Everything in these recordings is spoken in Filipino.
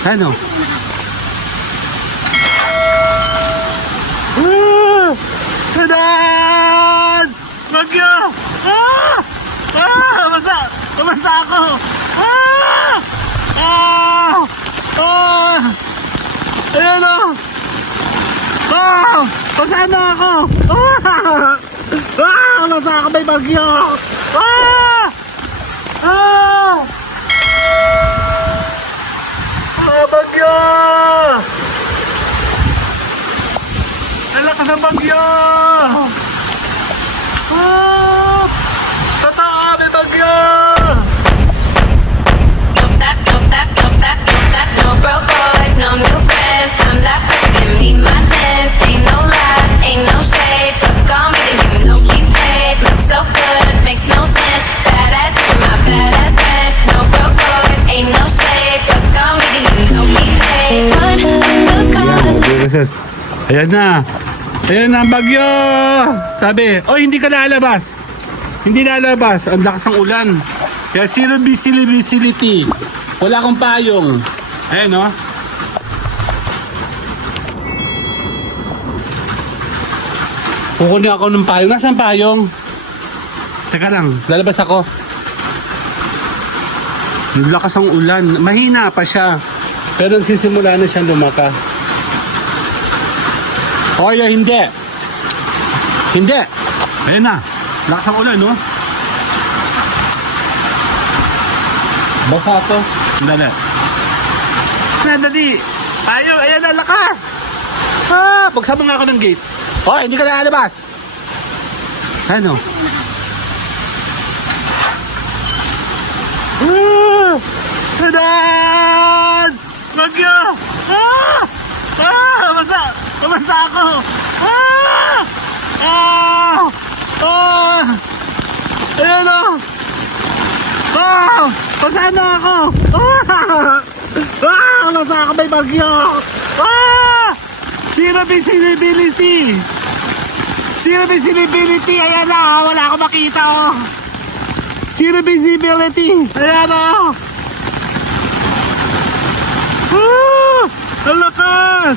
Ano? Tadan! Bagyo! Basa! Basa ako! Ayan o! Basa na ako! Basa ako, may bagyo! Bagyo! Nalakas ang bagyo! Totoo, may bagyo! No broke boys, no new friends. I'm that bitch, you give me my tens. Ain't no lie, ain't no shade. Fuck on me, then you know he paid. Look so good, makes no sense. Badass bitch, you're my badass friends. No broke boys, ain't no shade. Fuck on me, then you know he paid. Run the cause. Ayan na. Ayan na ang bagyo. Sabi, hindi ka lalabas. Hindi lalabas. Ang lakas ng ulan. Kaya zero visibility. Wala akong payong. Ayan o. Kukunin ako ng payong. Nasaan payong? Teka lang. Lalabas ako. Ang lakas ng ulan. Mahina pa siya. Pero nagsisimula na siyang lumakas. Hindi. Hindi. Ayan na. Lakas ang ulan, no? Basa to. Dali. Dali. Ayan na, lakas. Pagsama nga ako ng gate. Hindi ka na lalabas. Ano? Tadan! Bagyo! Basa! Basa ako! Ayan o! Basa na ako! Basa ako, may bagyo! Zero visibility! Zero visibility! Ayan na! Wala akong makita oh! Zero visibility! Ayan o! Ang lakas!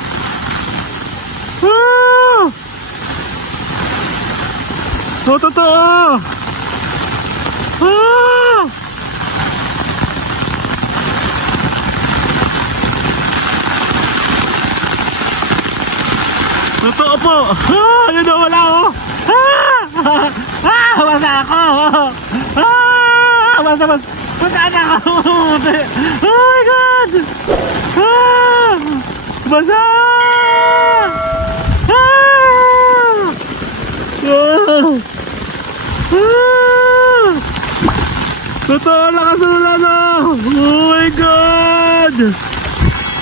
Totoo! Totoo po! Yun o, wala o! Basa ako! Basa na ako! Oh my God! Basa! Totoo, lakas ng ulan o! Oh my God!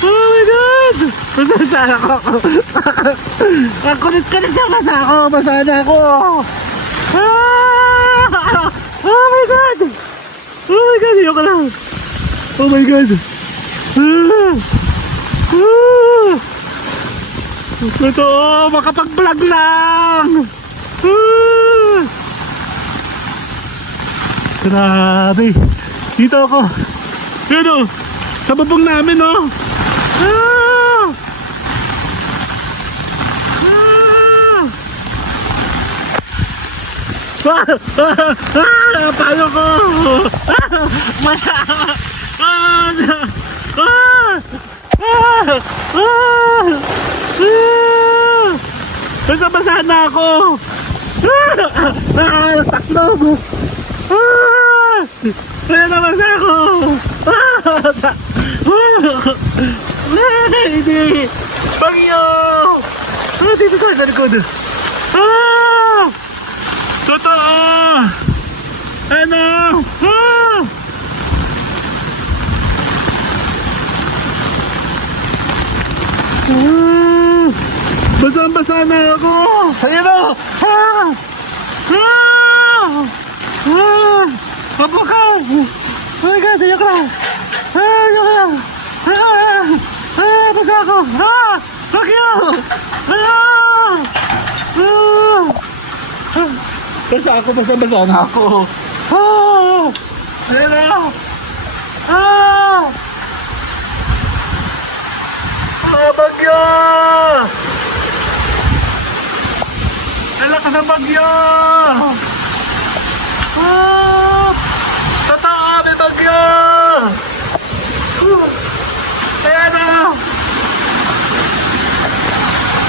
Oh my God! Basa ako! Ang kulit-kulit na basa ako! Basa na ako! Oh my God! Oh my God! Iyo ka lang! Oh my God! Totoo! Makapag-vlog lang! Grabe! Dito ako! Yun o! Sa babong namin o! Paano ko? Basa na ako. Taklo. Kaya nabasa ako. Hindi. Bagyo. Dito tayo sa likod. Totoo. Ano? Basang-basa na ako. Ayan o. Mabukas. Oh my God, ayok lang. Ayok lang. Basa ako. Bagyo. Basa ako, basa-basa na ako. Ayan o. bagyo! Lalakas ang bagyo! Ah! Totoo, may bagyo! Kaya na!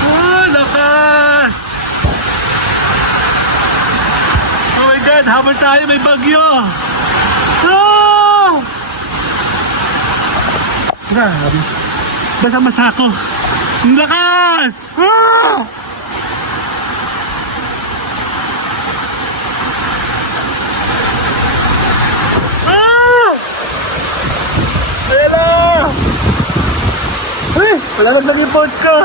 Ah, lakas! Oh my God, habang tayo may bagyo! Ah! Grabe. Basa-basa ako. Ang lakas! Ah! Ah! Hello! Uy, wala nang nag-report ko.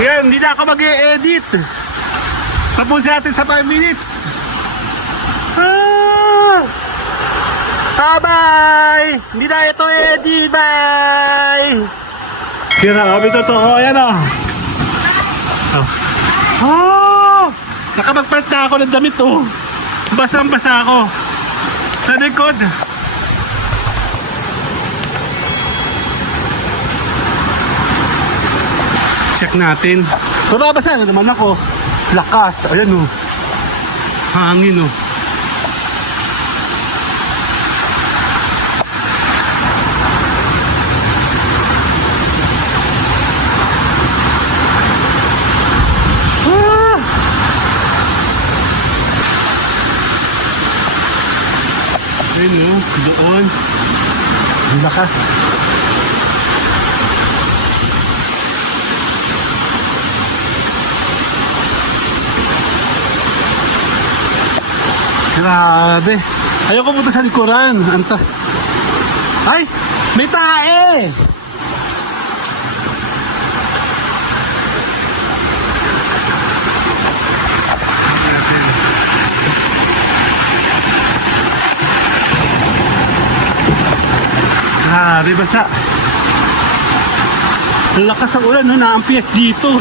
Yan, hindi na ako mag-e-edit. Tapusin natin sa 5 minutes. Ah! Bye! Hindi na ito edit. Bye! Grabe totoo. Ayan o. Oh! Nakapagpalit na ako ng damit oh. Basang-basa ako. Sa likod. Check natin. Mababasa na naman ako. Lakas. Ayan o. Hangin o. Ayun o, doon. Ang lakas. Grabe. Ayoko punta sa likuran. Ay! May tae! Grabe, basa. Ang lakas ang ulan, no? Naampias dito.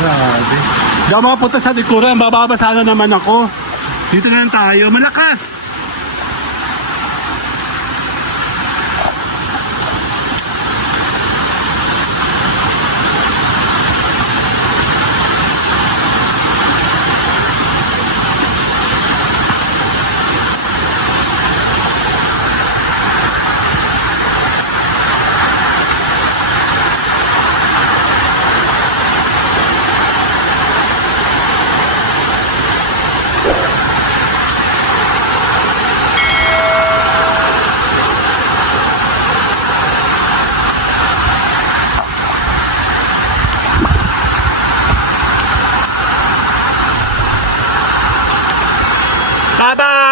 Grabe. Di ako makapunta sa likuran, bababasa na naman ako. Dito na lang tayo, malakas! Bye-bye!